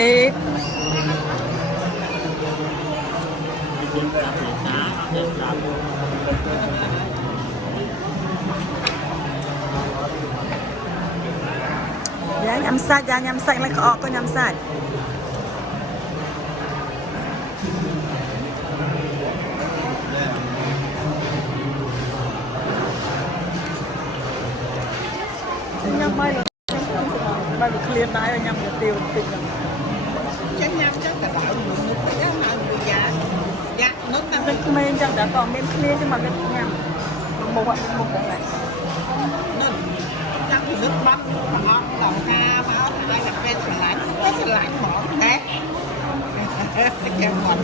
Ê dạ nhắm sạch lại có nhắm sạch nhắm bay rồi bay bị clear đáy rồi nhắm được tiêu tịnh rồi chắc nhắm chắc cả bảo nước cái mà người già dạ nước ta nước men chẳng đã còn men clear chứ mà nước nhắm một cái này nên chắc thì nước bắp họ lòng ca máu hai là bên sờ lạnh bỏ thế kêu còn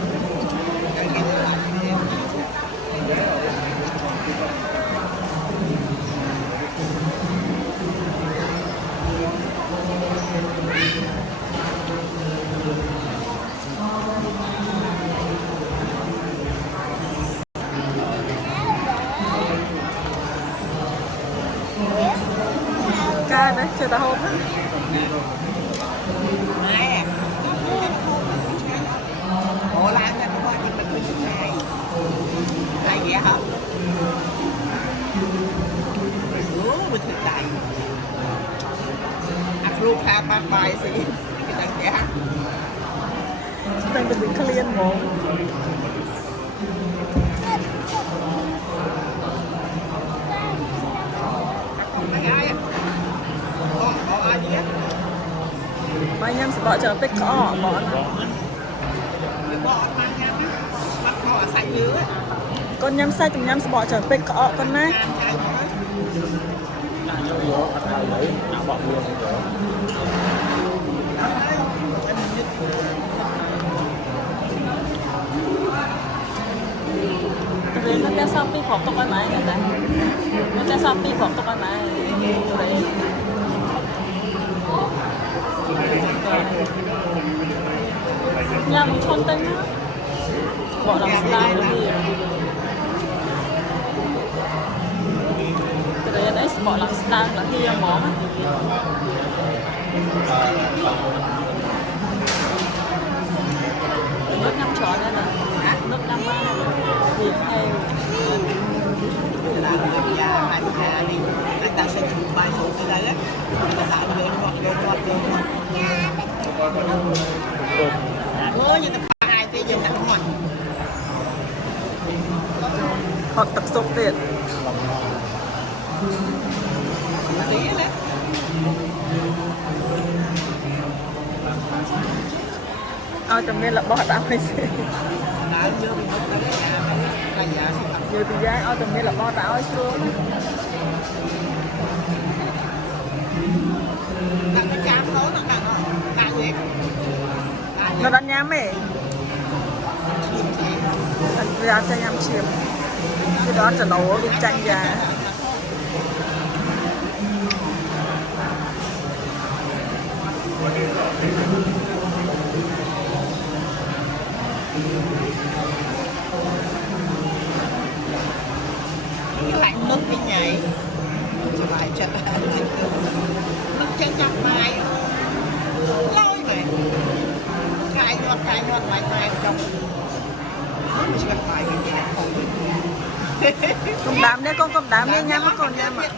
ca đấy chưa ta hôm nè Ủa Lan ra nó qua mình thứ hai tại vậy hả mình thực tại luôn tha ba bài gì cái đằng vậy hả đang bị clear một mà nhắm sẽ bỏ chờ tích có bỏ con nhắm sai chúng nhắm sẽ bỏ chờ tích có con này Vì nó sẽ xong đi phỏng tốc ai máy này nó sẽ xong đi phỏng tốc ai máy nhà mình chôn tên á bỏ làm style nữa đi cái đấy đấy bỏ làm style là kia món á nước ngâm chó đây là nước ngâm thịt hay anh ta sẽ chụp bài số cái đấy người ta tạo vô ôi như ta ai thì dùng nặng ngọt hoặc tập sốc tiền tí đấy tầm nên là bỏ tao hay gì nhiều thì giá tầm nên là bỏ tao ấy xuống cái chám đó nó đang nhám ấy ra cho nhám chiếm cái đó cho nấu đi chanh giá lạnh nước cái nhảy cho bài trận nước chân chặt mai lôi mày cài nhọt mai trong chưa phải cùng đám đấy con cùng đám đấy nhám nó còn nhám ạ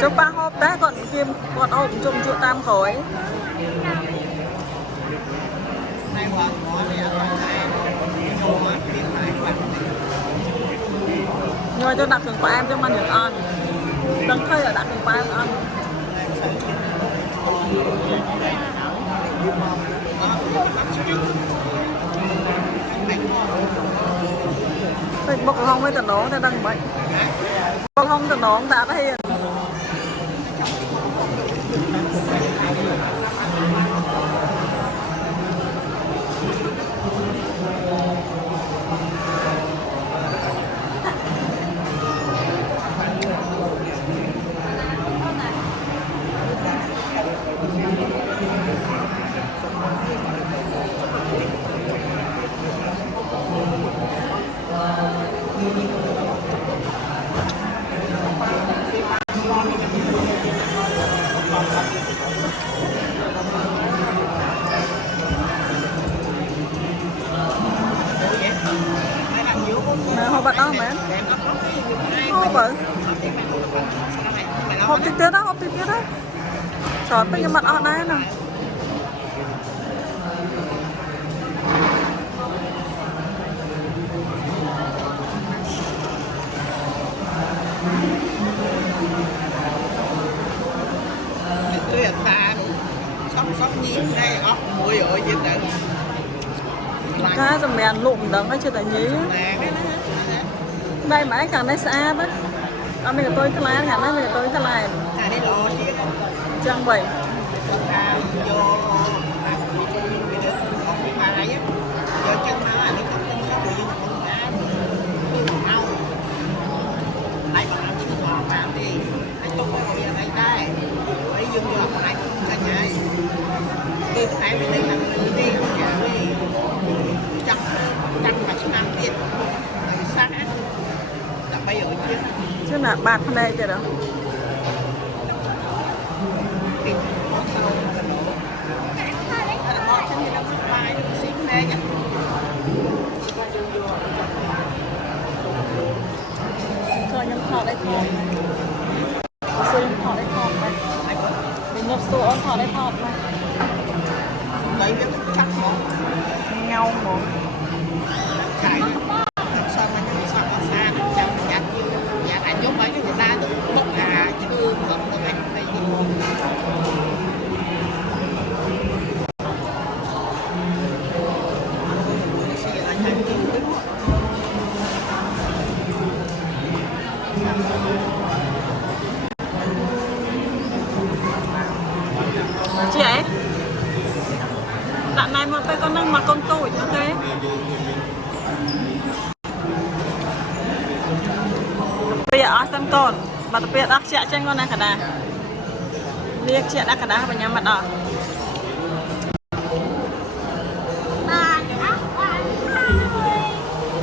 cho ba hộp đấy còn kim còn ôm chung chỗ tam khối nhưng cho đặt thường của em cho ăn được ăn đừng thấy là đặt thường của em ăn bốc không với tận đó ta đang bệnh bốc không tận đó ta đã hiền bởi cái mà nó hộp tí tiết đó, hộp tí tiết đó. Trời bây giờ mặt ở đây nè. tuyệt ta sóc nhím đây ốc mùi ơi gì đấy Cá rồi mèn lụm đấng ấy chưa tại nhí. Đây mà càng đây xa đó. Ở mình tôi cái lá càng đây mình tôi cái này. đi lo chứ Chẳng vậy. vô mà lại vô chân máu nó không có người dùng con cá như nhau lại còn ăn chút ngọt vào đi anh không có ngồi ở đây đây ấy dùng ngọt lại không cho nhảy đi phải mình đi làm mình đi nhà đi chặt chặt mà xuống ăn tiền sát là bây giờ chứ Chứ là bạt phần đây kìa đó. Cho nhóm thọ đây thọ. Xưa nhóm thọ đây thọ này. Mình nhập số ôn thọ đây thọ này. Đấy cái chắc nó Nhau một. chạy sao mà nó sao mà xa nó chẳng nhặt nhặt ảnh giống mấy cái người ta được bốc gà chứ không nó anh đây gì Chị ấy đoạn này mà tôi con đang mặc con tuổi ok. Bây giờ ở sân con mà tập biệt ác chạy trên con này khả năng liệt chạy đã khả năng và nhắm mặt ở